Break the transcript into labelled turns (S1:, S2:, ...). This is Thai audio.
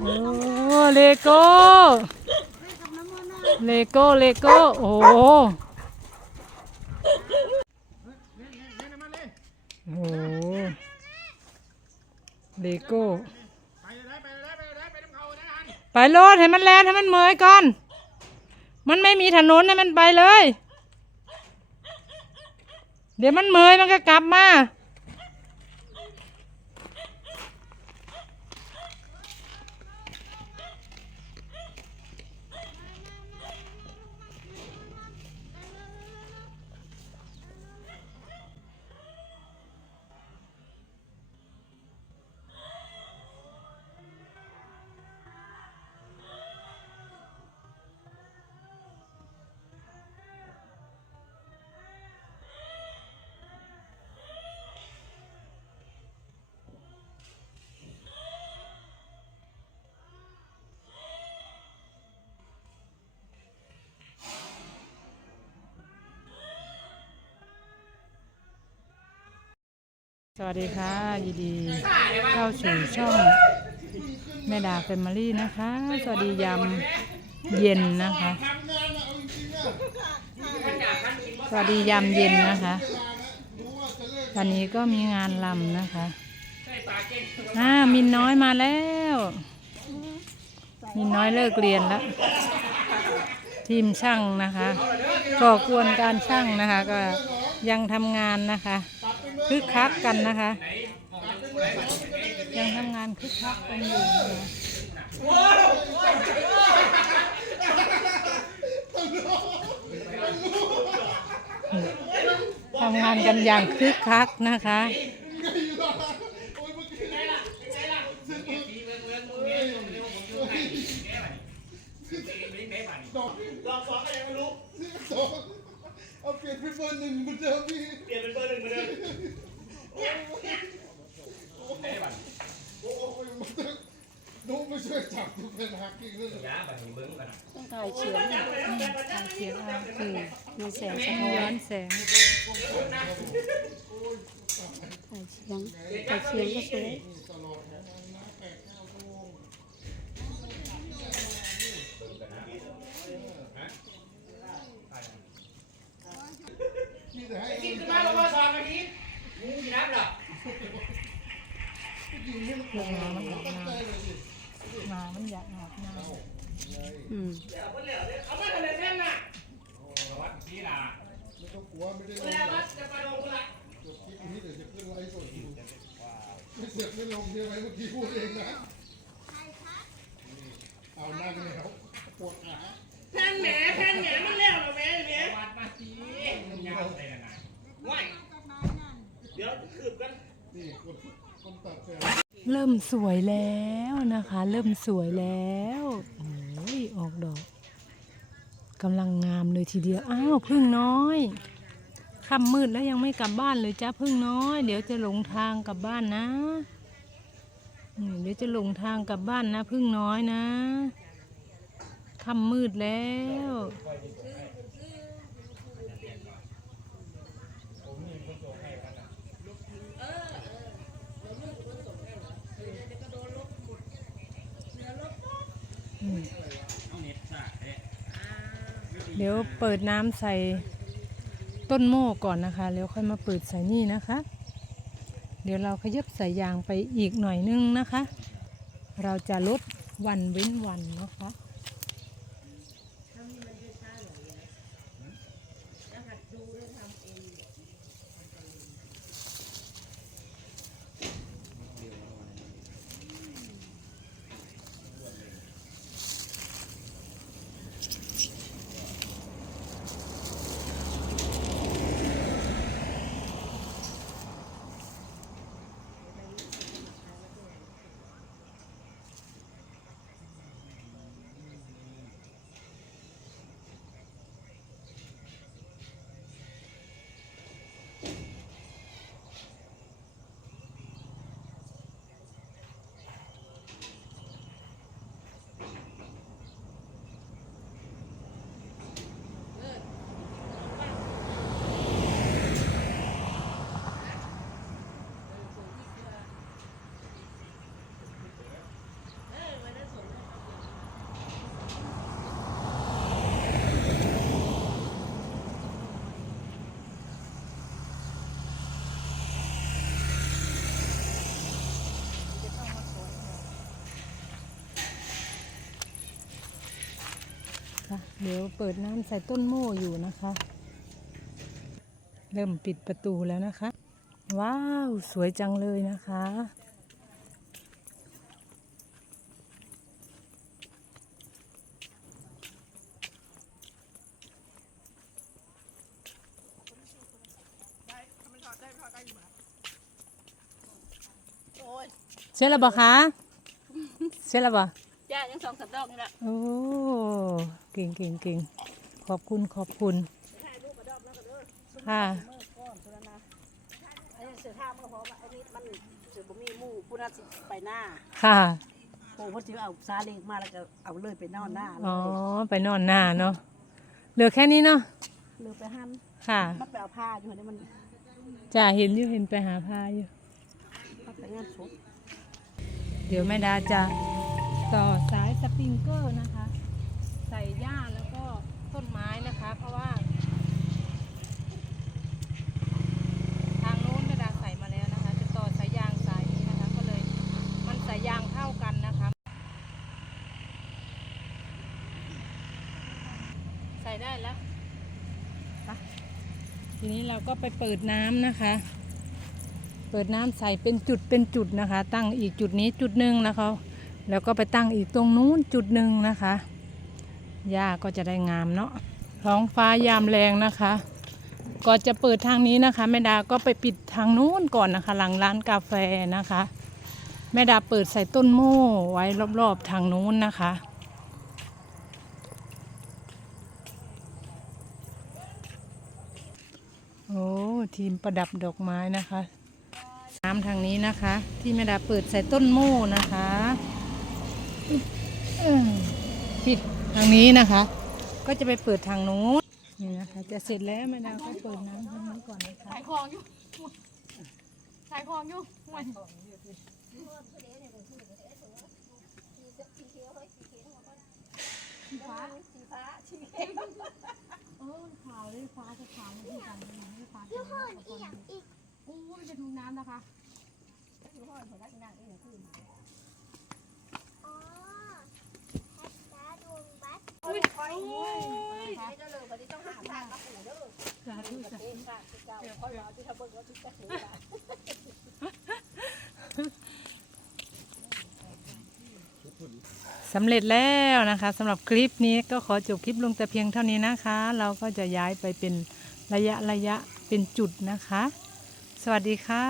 S1: โอ้เลโก้ เลโก้ เลโก้ โอ้โหโอ้เลโก้ ไปโลดให้มันแลนให้มันเมยก่อน มันไม่มีถนนให้มันไปเลย เดี๋ยวมันเมยมันก็กลับมา สวัสดีค่ะยินดีเข้าสู่ช่องแม่ดาแฟมิลี่นะคะ สวัสดียามเย็นนะคะ สวัสดียามเย็นนะคะวันนี้ก็มีงานลำนะคะอ่ามินน้อยมาแล้ว มินน้อยเลิกเรียนแล้ว ทีมช่างนะคะก่อกวนการช่างนะคะก็ ยังทำงานนะคะคึกคักกันนะคะ ยังทำงานคึกคักกันอยู่ทำงานกันอย่างคึกคักนะคะ
S2: อ ลี่ยนเป็นเบอร์หนึ่งเหมือนเดิมพี่
S3: เปลี่ยนเป็นเบอร์หนึ่งเหมือนเดิม
S2: โอ้ยมันต้องนุ๊กไม่ช่วยจับทุกเป็นหักอีกเลย
S3: ยาบัดนี้เบิ้งกัน
S4: ต้องถ่ายเฉียง
S1: ทางเสียงเอา
S4: อืมมีแสงสะท้อ
S1: ย้อนแสง
S4: ถ่ายเฉียงถ่ายเฉียงก็สวย
S2: พี่แต่ให้
S3: กินขึ้นมาบอกว่าสองนาทีงูกี่น้ำหรอ
S1: ลงมามันอยากมามามันอยากออกมา
S4: อืม
S3: เอามาทะเลเส้นน่ะวัดที่ลา
S2: ไม่ต้องกลัวไม่ได้ลง
S3: จ
S2: บคลิปนี้เดี๋ยวจะขึ้นไลฟ์สดอยู่ไม่เสร็จไม่ลงใช่ไหมเมื่อกี้พูดเองนะเอานั่งแล้วปวดขา
S3: แผ่นแหมแผ่นแหมมันแล้วเหรอแม่แหมวัดมาสิยาวเลยนะไหวเดี๋ยวคืบกัน
S2: นี่คนคนตัดแสง
S1: เริ่มสวยแล้วนะคะ เริ่มสวยแล้วโอ้ยออกดอก กำลังงามเลยทีเดียว อ้าวพึ่งน้อยค่ำมืดแล้วยังไม่กลับบ้านเลยจ้าพึ่งน้อย เดี๋ยวจะหลงทางกลับบ้านนะ เดี๋ยวจะหลงทางกลับบ้านนะ พึ่งน้อยนะค่ำมืดแล้ว เดี๋ยวเปิดน้ำใส่ต้นโม่ก่อนนะคะแล้วค่อยมาเปิดใส่นี่นะคะ เดี๋ยวเราขยับใส่ยางไปอีกหน่อยนึงนะคะ เราจะลดวันเว้นวันนะคะ
S2: น
S1: เดี๋ยวเปิดน้ำใส่ต้นโม่อยู่นะคะ เริ่มปิดประตูแล้วนะคะ ว้าว สวยจังเลยนะคะ
S4: โอ้ย
S1: เสร็จแล้วบ่คะ เสร็จแล้วบ่
S4: ย่ายังสองสามดอกนี่แหละ
S1: โอ้ เก่งเก่งเก่งขอบคุณขอบคุณค่ะ
S4: เมื่อก่อนสุดนะไอ้เสือท่าเมื่อพอว่าไอ้นี่มันเสือบ่มีหมู่ผู้น่าสิไปหน้า
S1: ค่ะ
S4: โอ้เพ่อสิเอาซาเล้งมาแล้วก็เอาเลยไปนอนหน้าเล
S1: อ๋อ
S4: ย
S1: ไปนอนหน้าเนาะเหลือแค่นี้เนาะ
S4: หรือไปหัน
S1: ค่ะ
S4: มันไปเอาผ้าอยู่นี่มัน
S1: จะเห็นอยู่เห็นไปหาพาอยู่
S4: มันไปงานศพ
S1: เดี๋ยวแม่ดาจะต่อสายสปริงเกอร์นะคะ ใส่หญ้าแล้วก็ต้นไม้นะคะ เพราะว่า ทางโน้นแม่ดาใส่มาแล้วนะคะ จะต่อสายยางสายนี้นะคะ ก็เลยมันสายยางเท่ากันนะคะ ใส่ได้แล้วทีนี้เราก็ไปเปิดน้ำนะคะ เปิดน้ำใส่เป็นจุดเป็นจุดนะคะ ตั้งอีกจุดนี้จุดหนึ่งนะคะแล้วก็ไปตั้งอีกตรงนู้นจุดหนึ่งนะคะ หญ้าก็จะได้งามเนาะท้องฟ้ายามแรงนะคะ ก็จะเปิดทางนี้นะคะแม่ดาก็ไปปิดทางนู้นก่อนนะคะ หลังร้านกาแฟนะคะ แม่ดาเปิดใส่ต้นโม่ไว้รอบๆทางนู้นนะคะโอ้ทีมประดับดอกไม้นะคะน้ำทางนี้นะคะ ที่แม่ดาเปิดใส่ต้นโม่นะคะปิด ทางนี้นะคะ ก็จะไปเปิดทางนู้นนี่นะคะ จะเสร็จแล้วแม่ดาก็เปิดน้ำทางนี้ก่อนนะคะ
S5: ขายของอยู่ขายของอยู่มันเออมันขาวเลยฟ้าจะขาวมันที่กันมันไม่ฟ้าจะขาวอีกโอ้ยมันจะดูน้ำนะคะ
S1: สำเร็จแล้วนะคะสำหรับคลิปนี้ก็ขอจบคลิปลงแต่เพียงเท่านี้นะคะ เราก็จะย้ายไปเป็นระยะระยะเป็นจุดนะคะ สวัสดีค่ะ